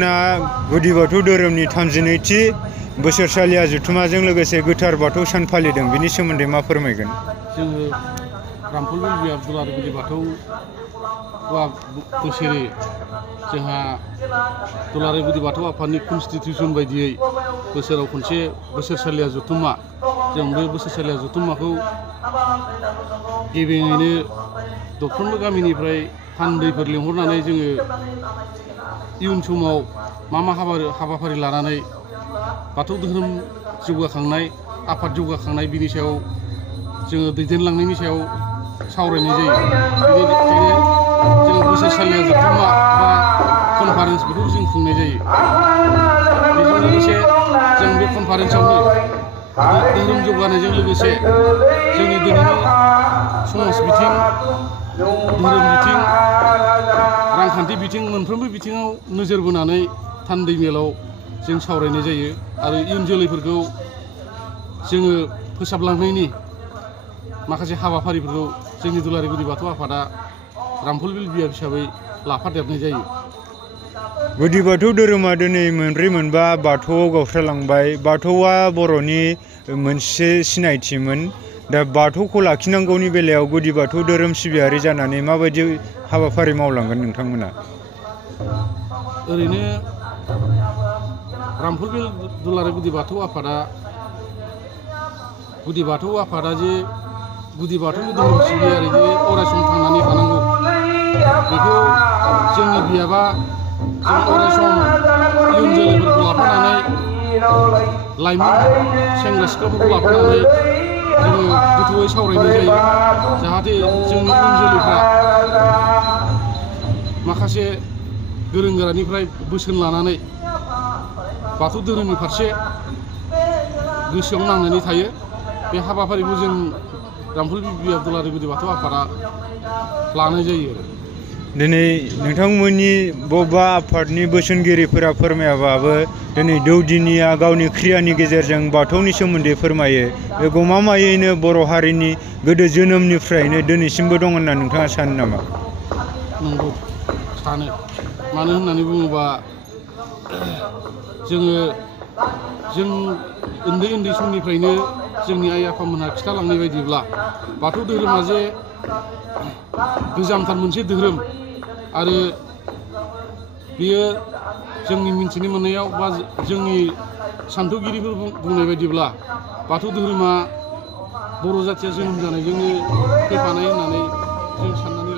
नोंथांमोना गुदि बाथौ धोरोमनि 32थि बोसोरसालिया जथुमाजों लोगोसे गोथार बाथौ सान फालिदों बिनि सोमोन्दै मा फोरमायगोन? जोङो रामफल बिल दुलाराय गुदि बाथौ बोसोरै जोंहा दुलाराय गुदि बाथौ आफादनि कनस्टिटिउसन बायदियै बोसोराव खनसे बोसोरसालिया जथुम्मा जों बे बोसोरसालिया जथुम्माखौ गिबियैनो दरफ्रोमबो गामिनिफ्राय थान्दैफोर लिंहरनानै जोङो इयुन समाव मा हाबाफारि लानानै बाथौ धोरोम जौगाखांनाय आफाद जौगाखांनाय बिनि सायाव जोङो दैदेनलांनायनि सायाव सावरायनाय जायो। बेनिखायनो जों बोसोरसालिया जथुम्मा बा कनफारेन्स बेखौ जों खुंनाय जायो। बेजों लोगोसे जों बे कनफारेन्सआवनो धोरोम जौगानायजों लोगोसे जोंनि दिनैनि समाज बिथिं, धोरोम बिथिं, रांखान्थि बिथिं मोनफ्रोमबो बिथिङाव नोजोर बोनानै थान्दै मेलाव जों सावरायनाय जायो आरो इयुन जोलैफोरखौ जोङो फोसाबलांनायनि माखासे हाबाफारिफोरखौ जोंनि दुलाराय गुदि बाथौ आफादा रामफल बिल बियाब हिसाबै लाफादेरनाय जायो। गुदि बाथौ धोरोमा दिनै मोनब्रै मोनबा बाथौआव गावस्रालांबाय। बाथौआ बर'नि मोनसे सिनायथिमोन। दा बाथौखौ लाखिनांगौनि बेलायाव गुदि बाथौ धोरोम सिबियारि जानानै माबायदि हाबाफारि मावलांगोन नोंथांमोना? ओरैनो रामफल बिल दुलाराय गुदि बाथौ आफादा जे गुदि बाथौनि धोरोम सिबियारि जे अरायसम थांनानै थानांगौ बेखौ जोंनि बियाबा जों अरायसम इयुन जोलैफोरखौ लाफानानै लाइमोन सेंग्रा सिख्लाफोरखौ लाफानानै जोङो गोथौयै सावरायनाय जायो जाहाथे जोंनि इयुन जोलैफ्रा माखासे गोरों गोरानिफ्राय बोसोन लानानै बाथौ धोरोमनि फारसे गोसोआव नांनानै थायो। बे हाबाफारिखौ जों रामफल बिल दुलाराय गुदि बाथौ आफादा लानाय जायो। दिनै नोंथांमोननि बबेबा आफादनि बोसोनगिरिफोरा फोरमायाबाबो दिनै दौदिनिया गावनि क्रियानि गेजेरजों बाथौनि सोमोन्दै फोरमायो। बे गमामायैनो बर' हारिनि गोदो जोनोमनिफ्रायनो दिनैसिमबो दं होनना नोंथाङा सानो नामा? नंगौ सानो। मानो होननानै बुङोबा जों उन्दै समनिफ्रायनो जोंनि आइ आफामोनहा खिथालांनाय बायदिब्ला बाथौ धोरोमा जे गोजामथार मोनसे धोरोम आरो बियो जोंनि मिन्थिनो मोननायाव बा जोंनि सान्थौगिरिफोर बुंनाय बायदिब्ला बाथौ धोरोमा बर' जाथिया जोनोम जानायजोंनो फैफानाय होननानै जों साननानै